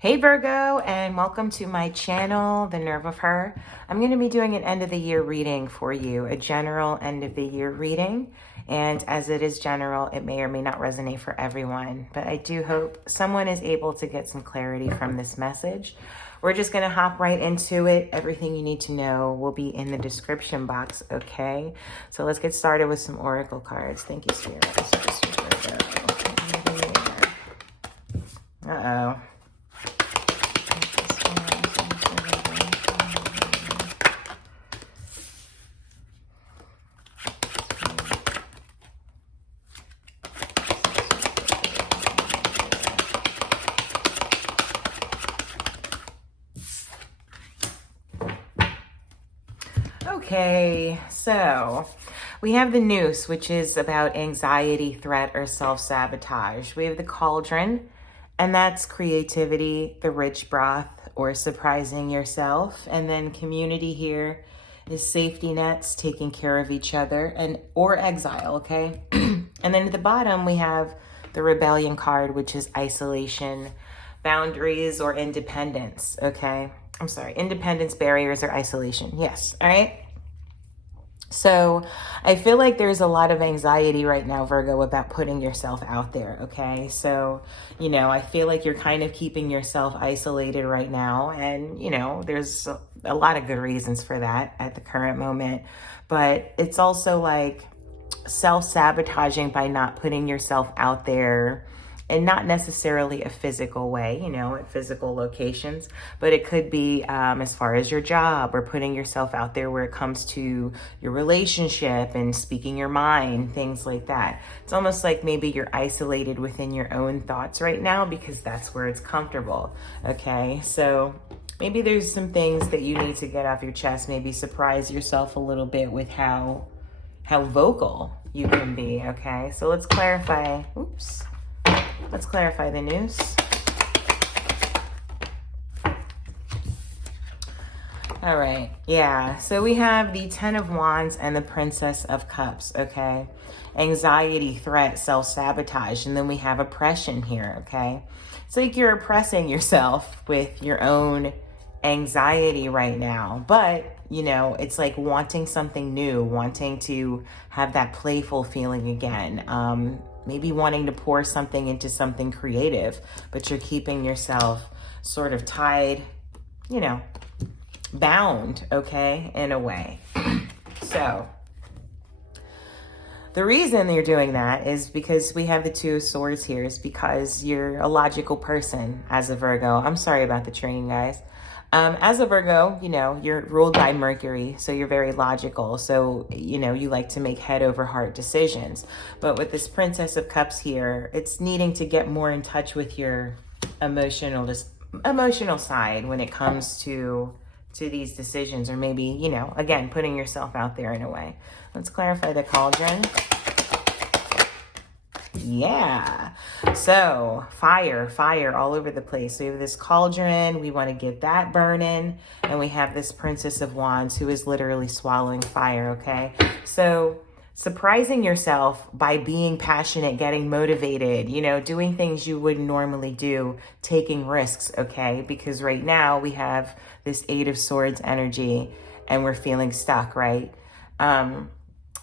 Hey Virgo, and welcome to my channel, The Nerve of Her. I'm going to be doing an end of the year reading for you, a general end of the year reading. And as it is general, it may or may not resonate for everyone, but I do hope someone is able to get some clarity from this message. We're just going to hop right into it. Everything you need to know will be in the description box, okay? So let's get started with some oracle cards. Thank you, Spirit. Uh-oh. Okay, so we have the noose, which is about anxiety, threat, or self-sabotage. We have the cauldron, and that's creativity, the rich broth, or surprising yourself. And then community here is safety nets, taking care of each other, and or exile, okay? And then at the bottom, we have the rebellion card, which is isolation, boundaries, or independence, okay? I'm sorry, independence, barriers, or isolation. Yes, all right? So I feel like there's a lot of anxiety right now, Virgo, about putting yourself out there, okay? So, I feel like you're kind of keeping yourself isolated right now. And, there's a lot of good reasons for that at the current moment. But it's also like self-sabotaging by not putting yourself out there, and not necessarily a physical way, at physical locations, but it could be as far as your job or putting yourself out there where it comes to your relationship and speaking your mind, things like that. It's almost like maybe you're isolated within your own thoughts right now because that's where it's comfortable, okay? So maybe there's some things that you need to get off your chest, maybe surprise yourself a little bit with how vocal you can be, okay? So let's clarify, Let's clarify the noose. All right, yeah. So we have the Ten of Wands and the Princess of Cups, okay? Anxiety, threat, self-sabotage, and then we have oppression here, okay? It's like you're oppressing yourself with your own anxiety right now, but it's like wanting something new, wanting to have that playful feeling again. Maybe wanting to pour something into something creative, but you're keeping yourself sort of tied, bound, okay, in a way. So the reason you're doing that is because we have the Two of Swords here, is because you're a logical person as a Virgo. I'm sorry about the training, guys. As a Virgo, you're ruled by Mercury, so you're very logical. So, you like to make head over heart decisions. But with this Princess of Cups here, it's needing to get more in touch with your emotional side when it comes to these decisions, or maybe, again, putting yourself out there in a way. Let's clarify the cauldron. Yeah, so fire all over the place. So we have this cauldron, we want to get that burning, and we have this Princess of Wands who is literally swallowing fire, okay? So surprising yourself by being passionate, getting motivated, doing things you wouldn't normally do, taking risks, okay? Because right now we have this Eight of Swords energy and we're feeling stuck, right?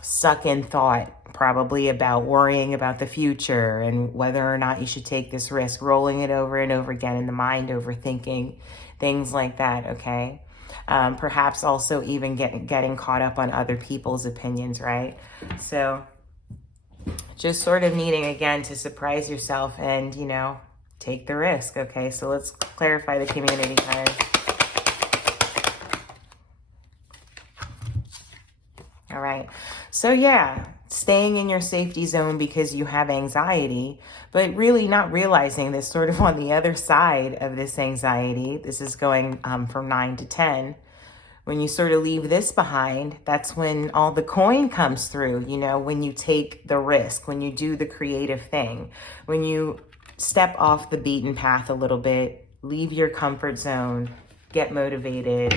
Stuck in thought, probably about worrying about the future and whether or not you should take this risk, rolling it over and over again in the mind, overthinking, things like that, okay? Perhaps also even getting caught up on other people's opinions, right? So just sort of needing, again, to surprise yourself and, take the risk, okay? So let's clarify the community card. All right. So yeah, staying in your safety zone because you have anxiety, but really not realizing that sort of on the other side of this anxiety, this is going from 9 to 10. When you sort of leave this behind, that's when all the coin comes through, when you take the risk, when you do the creative thing, when you step off the beaten path a little bit, leave your comfort zone, get motivated,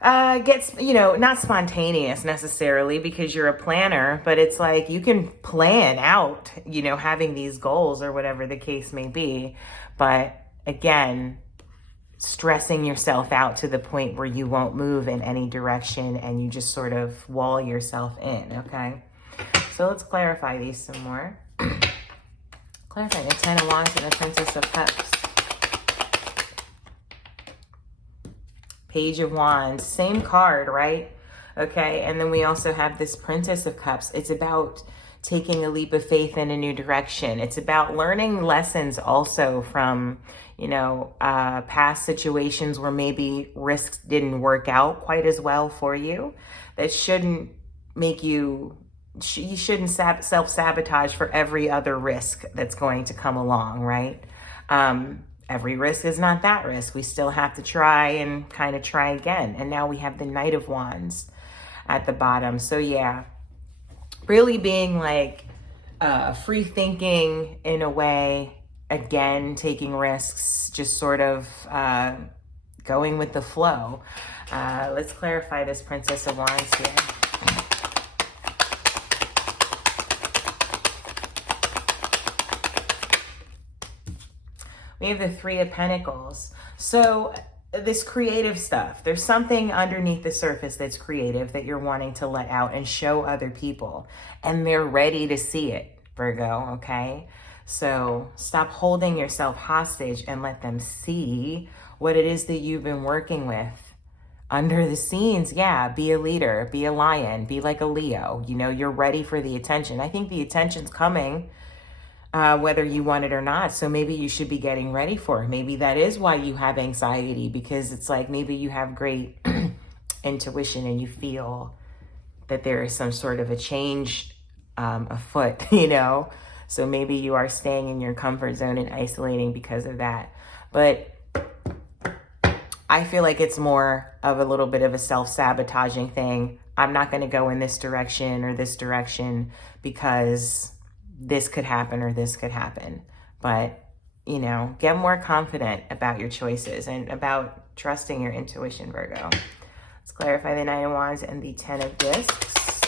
gets, not spontaneous necessarily because you're a planner, but it's like you can plan out, having these goals or whatever the case may be. But again, stressing yourself out to the point where you won't move in any direction and you just sort of wall yourself in, okay? So let's clarify these some more. Clarify the Ten of Wands and the Princess of Cups. Page of Wands, same card, right? Okay, and then we also have this Princess of Cups. It's about taking a leap of faith in a new direction. It's about learning lessons also from, past situations where maybe risks didn't work out quite as well for you. That shouldn't make you shouldn't self-sabotage for every other risk that's going to come along, right? Every risk is not that risk. We still have to try and kind of try again. And now we have the Knight of Wands at the bottom. So yeah, really being like free thinking in a way, again, taking risks, just sort of going with the flow. Let's clarify this Princess of Wands here. We have the Three of Pentacles. So this creative stuff, there's something underneath the surface that's creative that you're wanting to let out and show other people. And they're ready to see it, Virgo, okay? So stop holding yourself hostage and let them see what it is that you've been working with. Under the scenes, yeah, be a leader, be a lion, be like a Leo. You're ready for the attention. I think the attention's coming. Whether you want it or not. So maybe you should be getting ready for it. Maybe that is why you have anxiety, because it's like maybe you have great intuition and you feel that there is some sort of a change afoot, So maybe you are staying in your comfort zone and isolating because of that. But I feel like it's more of a little bit of a self-sabotaging thing. I'm not going to go in this direction or this direction because this could happen or this could happen. But, get more confident about your choices and about trusting your intuition, Virgo. Let's clarify the Nine of Wands and the Ten of Discs.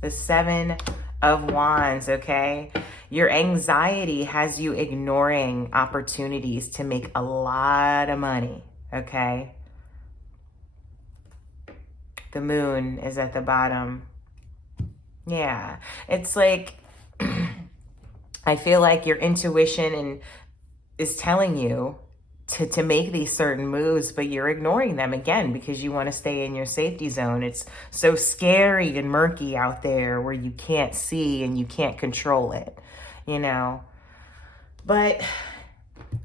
The Seven of Wands, okay? Your anxiety has you ignoring opportunities to make a lot of money, okay? The Moon is at the bottom. Yeah, it's like, I feel like your intuition is telling you to make these certain moves, but you're ignoring them again because you want to stay in your safety zone. It's so scary and murky out there where you can't see and you can't control it, But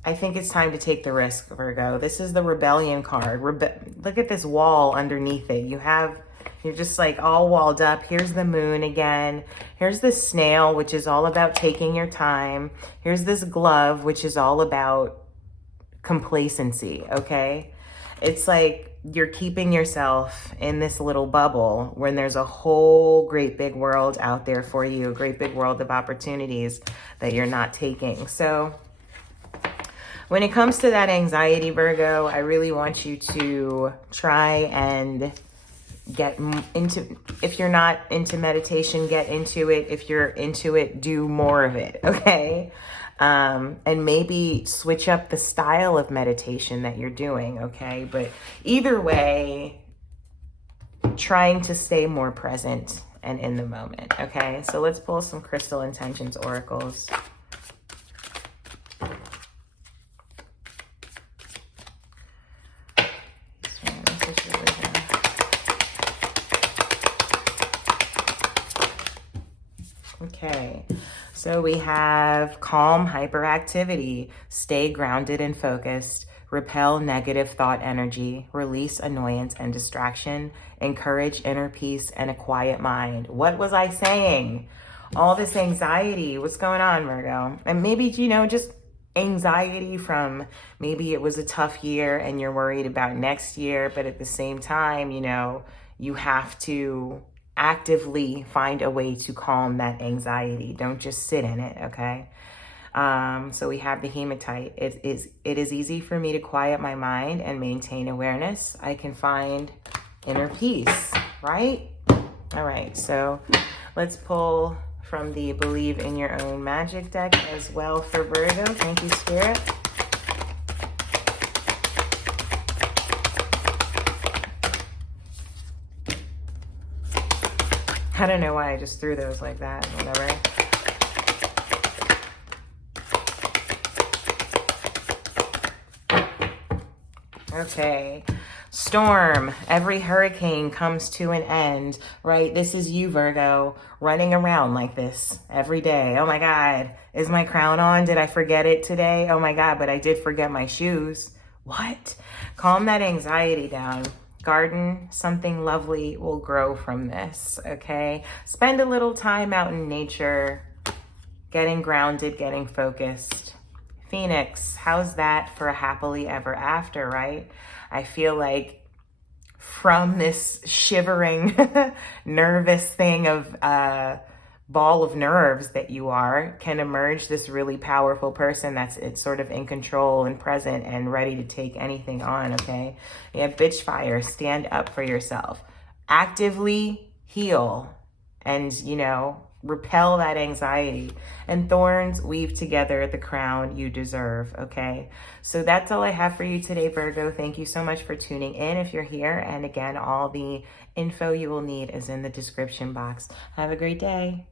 I think it's time to take the risk, Virgo. This is the Rebellion card. Look at this wall underneath it. You're just like all walled up. Here's the Moon again. Here's the Snail, which is all about taking your time. Here's this Glove, which is all about complacency, okay? It's like you're keeping yourself in this little bubble when there's a whole great big world out there for you, a great big world of opportunities that you're not taking. So when it comes to that anxiety, Virgo, I really want you to try and get into, if you're not into meditation, get into it. If you're into it, do more of it, okay? And maybe switch up the style of meditation that you're doing, okay? But either way, trying to stay more present and in the moment, okay? So let's pull some Crystal Intentions oracles. Okay, so we have calm hyperactivity, stay grounded and focused, repel negative thought energy, release annoyance and distraction, encourage inner peace and a quiet mind. What was I saying? All this anxiety, what's going on, Virgo? And maybe, just anxiety from maybe it was a tough year and you're worried about next year, but at the same time, you have to actively find a way to calm that anxiety. Don't just sit in it, okay? So we have the hematite. It is easy for me to quiet my mind and maintain awareness. I can find inner peace, right? All right, so let's pull from the Believe in Your Own Magic deck as well for Virgo. Thank you, Spirit. I don't know why I just threw those like that, whatever. Okay. Storm. Every hurricane comes to an end, right? This is you, Virgo, running around like this every day. Oh my God, is my crown on? Did I forget it today? Oh my God, but I did forget my shoes. What? Calm that anxiety down. Garden, something lovely will grow from this, okay? Spend a little time out in nature, getting grounded, getting focused. Phoenix, how's that for a happily ever after, right? I feel like from this shivering, nervous thing of ball of nerves that you are, can emerge this really powerful person that's sort of in control and present and ready to take anything on, okay? Yeah, bitch fire, stand up for yourself. Actively heal and, you know, repel that anxiety. And thorns weave together the crown you deserve, okay? So that's all I have for you today, Virgo. Thank you so much for tuning in if you're here. And again, all the info you will need is in the description box. Have a great day.